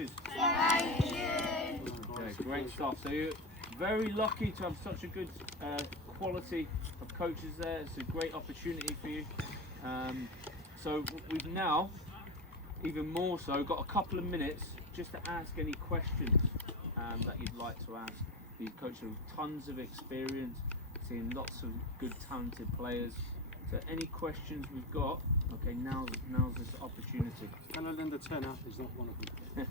coaches? Thank you. Okay, great stuff. So you're very lucky to have such a good quality of coaches there. It's a great opportunity for you. So we've now, even more so, got a couple of minutes just to ask any questions that you'd like to ask. These coaches have tons of experience, seeing lots of good talented players. So any questions we've got, okay, now's this opportunity. And then the tenor is not one of them.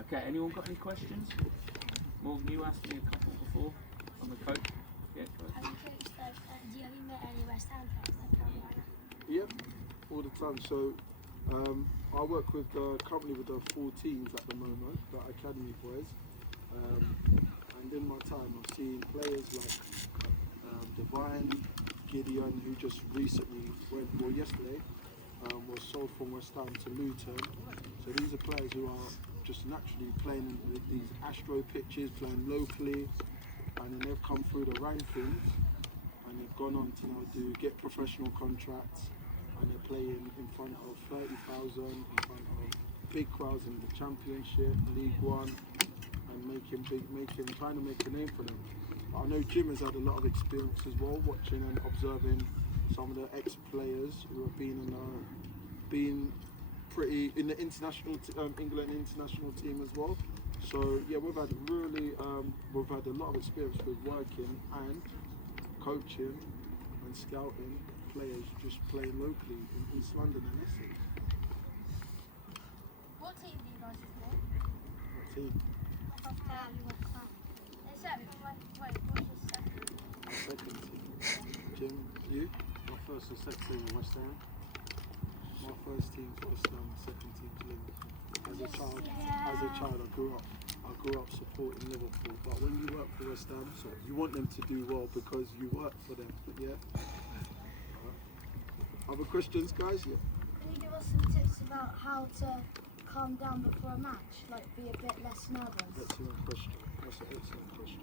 Okay, anyone got any questions? Morgan, you asked me a couple before on the coach. Yeah, go ahead. Have you met any West Ham players like Carolina? Yep, all the time. So I work with currently with the 14s at the moment, the academy boys. And in my time, I've seen players like Divine, Gideon, who just recently yesterday was sold from West Ham to Luton. So these are players who are just naturally playing with these Astro pitches, playing locally, and then they've come through the rankings and they've gone on to now get professional contracts, and they're playing in front of 30,000, in front of big crowds in the Championship, League One, and trying to make a name for them. I know Jim has had a lot of experience as well, watching and observing some of the ex-players who have been pretty in the international England international team as well. So yeah, we've had a lot of experience with working and coaching and scouting players just playing locally in East London and Essex. What team do you guys play? What team? Second team. Jim, you? My first and second team in West Ham. My first team for West Ham, second team to Liverpool. As a child, I grew up supporting Liverpool. But when you work for West Ham, so you want them to do well because you work for them. Yeah. Other questions, guys? Yeah. Can you give us some tips about how to calm down before a match, like be a bit less nervous? Excellent question. That's an excellent question.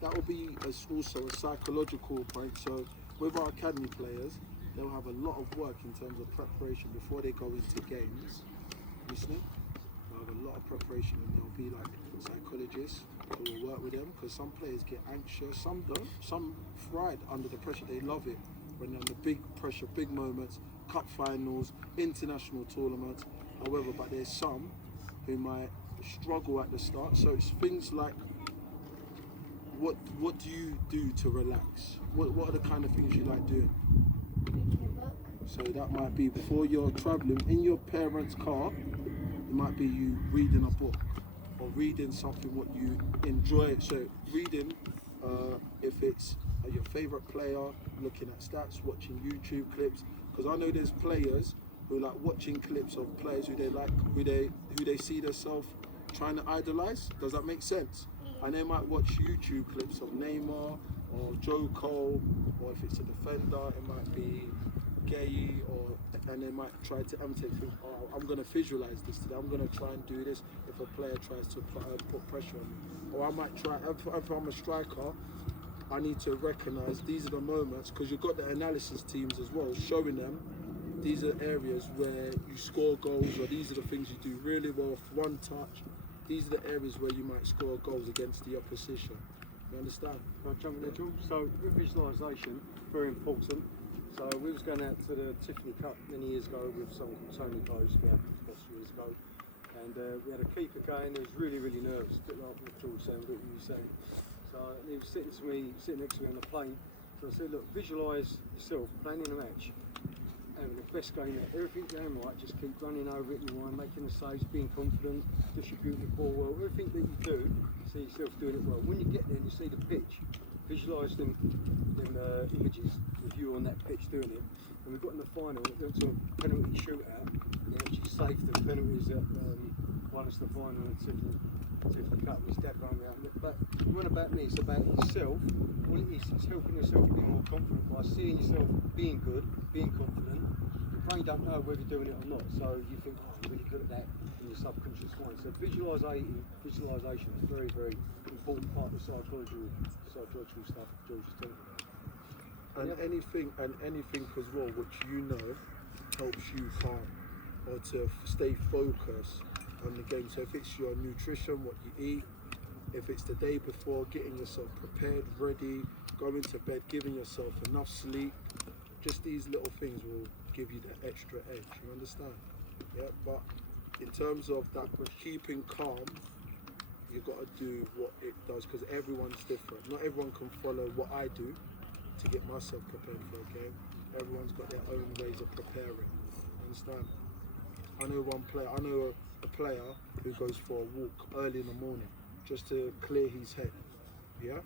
That will be also a psychological point. So with our academy players, they'll have a lot of work in terms of preparation before they go into games. Listening? They'll have a lot of preparation, and there'll be like psychologists who will work with them, because some players get anxious, some don't. Some thrive under the pressure. They love it when they're under big pressure, big moments, cup finals, international tournaments. However, but there's some who might struggle at the start. So it's things like, what do you do to relax? What are the kind of things you like doing? So that might be before you're traveling in your parents' car, it might be you reading a book or reading something what you enjoy. So reading, if it's your favorite player, looking at stats, watching YouTube clips, because I know there's players who like watching clips of players who they like, who they see themselves trying to idolize. Does that make sense? And they might watch YouTube clips of Neymar or Joe Cole, or if it's a defender, it might be Gay, and they might try to imitate things. Oh, I'm going to visualize this today. I'm going to try and do this if a player tries to put pressure on me. Or I might try, if I'm a striker, I need to recognize these are the moments, because you've got the analysis teams as well, showing them these are areas where you score goals, or these are the things you do really well with one touch. These are the areas where you might score goals against the opposition. You understand? I'll jump in there, George. So with visualisation, very important. So we was going out to the Tiffany Cup many years ago with someone called Tony Close, about years ago. And we had a keeper going who was really, really nervous, a bit like what George was saying, what you were saying. So he was sitting next to me on the plane. So I said, look, visualise yourself playing in a match, having the best game there, everything going right, just keep running over it in your mind, making the saves, being confident, distributing the ball well, everything that you do, see yourself doing it well. When you get there and you see the pitch, visualise them images of you on that pitch doing it. And we got in the final, it went to a penalty shootout, and they actually saved the penalties that won us the final in Tiffany Cup. His dad ran around. But it wasn't about me, it's about yourself. All it is, it's helping yourself be more confident by seeing yourself being good, being confident. Your brain don't know whether you're doing it or not, so you think, oh, I'm really good at that in your subconscious mind. So visualisation is a very, very important part of the psychological stuff George is talking about. And anything as well which you know helps you calm or to stay focused on the game. So if it's your nutrition, what you eat, if it's the day before, getting yourself prepared, ready, going to bed, giving yourself enough sleep, just these little things will give you the extra edge, you understand? Yeah, but in terms of that keeping calm, you've got to do what it does, because everyone's different. Not everyone can follow what I do to get myself prepared for a game. Everyone's got their own ways of preparing, understand? I know a player who goes for a walk early in the morning just to clear his head, yeah?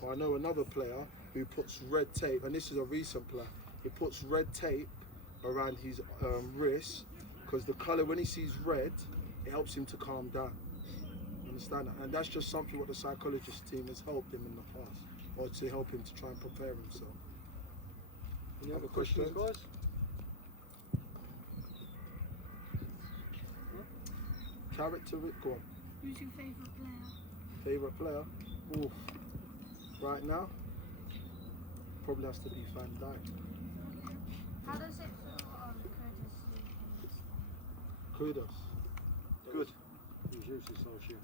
But I know another player who puts red tape, and this is a recent player, he puts red tape around his wrist, because the colour, when he sees red, it helps him to calm down. Understand that? And that's just something what the psychologist team has helped him in the past, or to help him to try and prepare himself. Any other questions, guys? Character, go on. Who's your favourite player? Favourite player? Ooh. Right now, probably has to be Van Dijk. How does it feel on Curtis? Kudos. Good. He's useless last year.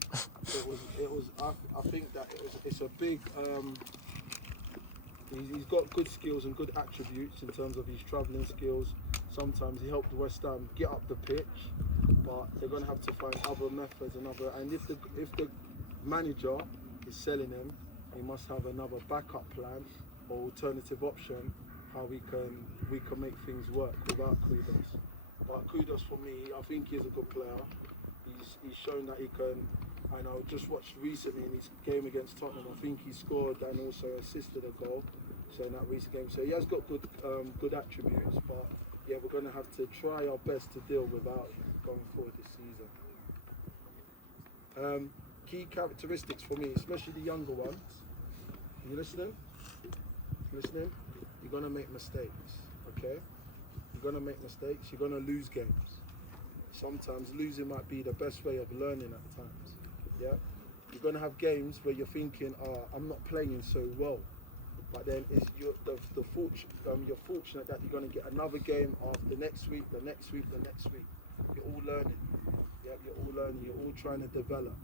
It was. I think that it's a big. He's got good skills and good attributes in terms of his travelling skills. Sometimes he helped West Ham get up the pitch, but they're going to have to find other methods and if the manager is selling him, he must have another backup plan or alternative option how we can make things work without Kudos. But Kudos for me, I think he's a good player. He's shown that he can, and I just watched recently in his game against Tottenham, I think he scored and also assisted a goal, so in that recent game. So he has got good attributes, but yeah, we're going to have to try our best to deal without going forward this season. Key characteristics for me, especially the younger ones. You listening? Listening? You're going to make mistakes, okay? You're going to make mistakes, you're going to lose games. Sometimes losing might be the best way of learning at times, yeah? You're going to have games where you're thinking, I'm not playing so well. But then you're fortunate that you're going to get another game after next week, the next week, the next week. You're all learning, yeah? You're all learning, you're all trying to develop.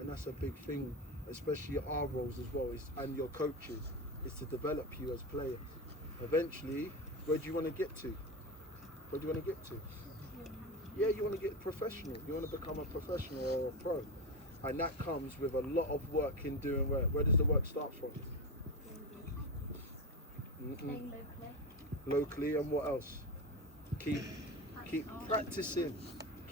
And that's a big thing, especially our roles as well, and your coaches, is to develop you as players. Eventually, where do you want to get to? Where do you want to get to? Yeah, you want to get professional. You want to become a professional or a pro. And that comes with a lot of work in doing work. Where does the work start from? Playing Locally, and what else? Keep practicing.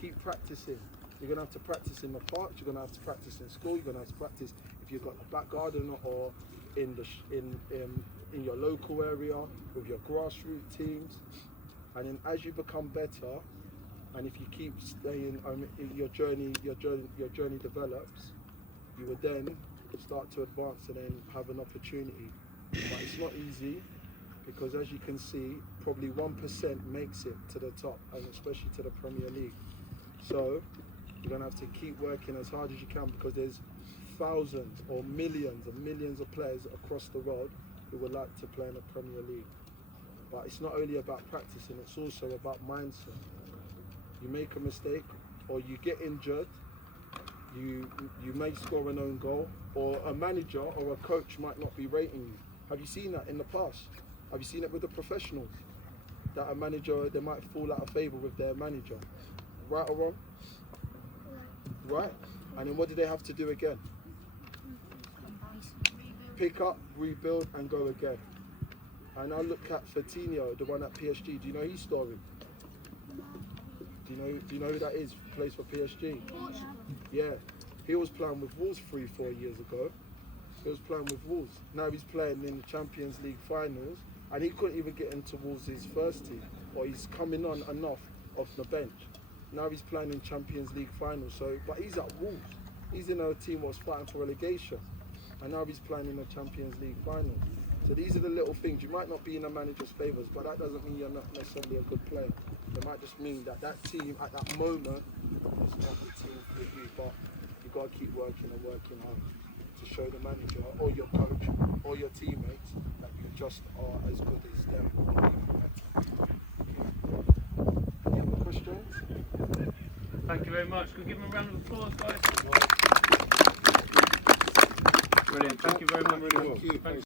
Keep practicing. You're going to have to practice in the park, you're going to have to practice in school, you're going to have to practice if you've got a back garden or in your local area with your grassroots teams. And then as you become better, and if you keep staying, your journey develops, you will then start to advance and then have an opportunity. But it's not easy, because as you can see, probably 1% makes it to the top, and especially to the Premier League. So you're going to have to keep working as hard as you can, because there's thousands or millions and millions of players across the world who would like to play in the Premier League. But it's not only about practicing, it's also about mindset. You make a mistake or you get injured, you may score an own goal, or a manager or a coach might not be rating you. Have you seen that in the past? Have you seen it with the professionals? That a manager, they might fall out of favour with their manager. Right or wrong? Right. And then what do they have to do again? Pick up, rebuild, and go again. And I look at Coutinho, the one at PSG. Do you know his story? Do you know who that is? Plays for PSG. Yeah. He was playing with Wolves 3-4 years ago. He was playing with Wolves. Now he's playing in the Champions League finals, and he couldn't even get into Wolves' first team, or he's coming on and off the bench. Now he's playing in Champions League finals. So, but he's at Wolves. He's in a team that was fighting for relegation, and now he's playing in the Champions League finals. So these are the little things. You might not be in a manager's favours, but that doesn't mean you're not necessarily a good player. It might just mean that that team at that moment is not the team for you. But you've got to keep working and working hard to show the manager or your coach or your teammates that you just are as good as them. Any other questions? Thank you very much. Could we give them a round of applause, guys? Brilliant. Thank you very much. Thank you. Thanks.